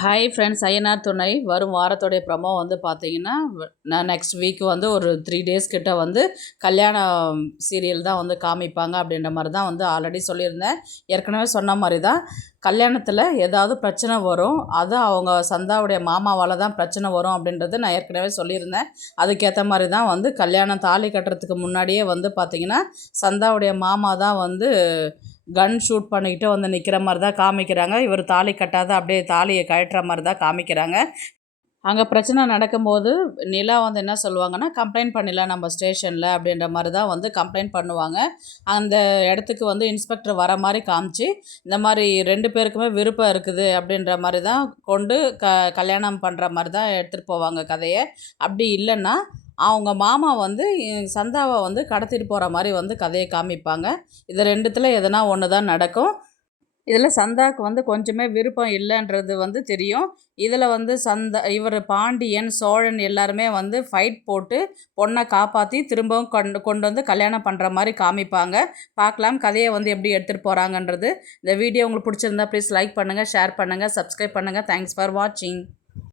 Hi friends, Ayyanar துணை வரும் வாரத்தோடைய promo வந்து பார்த்தீங்கன்னா, நான் நெக்ஸ்ட் வீக் வந்து ஒரு 3 டேஸ் கிட்ட வந்து கல்யாணம் சீரியல் தான் வந்து காமிப்பாங்க அப்படின்ற மாதிரி தான் வந்து ஆல்ரெடி சொல்லியிருந்தேன். ஏற்கனவே சொன்ன மாதிரி தான் கல்யாணத்தில் ஏதாவது பிரச்சனை வரும், அது அவங்க சந்தாவுடைய மாமாவால் தான் பிரச்சனை வரும் அப்படின்றது நான் ஏற்கனவே சொல்லியிருந்தேன். அதுக்கேற்ற மாதிரி தான் வந்து கல்யாணம் தாலி கட்டுறதுக்கு முன்னாடியே வந்து பார்த்திங்கன்னா சந்தாவுடைய மாமா தான் வந்து கன் ஷூட் பண்ணிக்கிட்டு வந்து நிற்கிற மாதிரி தான் காமிக்கிறாங்க. இவர் தாலி கட்டாத அப்படியே தாலியை கழட்டுற மாதிரி தான் காமிக்கிறாங்க. அங்கே பிரச்சனை நடக்கும்போது நிலா வந்து என்ன சொல்லுவாங்கன்னா, கம்ப்ளைண்ட் பண்ணிடலாம் நம்ம ஸ்டேஷனில் அப்படின்ற மாதிரி தான் வந்து கம்ப்ளைண்ட் பண்ணுவாங்க. அந்த இடத்துக்கு வந்து இன்ஸ்பெக்டர் வர மாதிரி காமிச்சு, இந்த மாதிரி 2 பேருக்குமே விருப்பம் இருக்குது அப்படின்ற மாதிரி தான் கொண்டு கல்யாணம் பண்ணுற மாதிரி தான் எடுத்துகிட்டு போவாங்க கதையை. அப்படி இல்லைன்னா அவங்க மாமா வந்து சந்தாவை வந்து கடத்திட்டு போகிற மாதிரி வந்து கதையை காமிப்பாங்க. இது 2த்தில் எதனா ஒன்று தான் நடக்கும். இதில் சந்தாவுக்கு வந்து கொஞ்சமே விருப்பம் இல்லைன்றது வந்து தெரியும். இதில் வந்து இவர் பாண்டியன், சோழன் எல்லாருமே வந்து ஃபைட் போட்டு பொண்ணை காப்பாற்றி திரும்பவும் கொண்டு வந்து கல்யாணம் பண்ணுற மாதிரி காமிப்பாங்க. பார்க்கலாம் கதையை வந்து எப்படி எடுத்துகிட்டு போகிறாங்கன்றது. இந்த வீடியோ உங்களுக்கு பிடிச்சிருந்தா ப்ளீஸ் லைக் பண்ணுங்கள், ஷேர் பண்ணுங்கள், சப்ஸ்கிரைப் பண்ணுங்கள். தேங்க்ஸ் ஃபார் வாட்சிங்.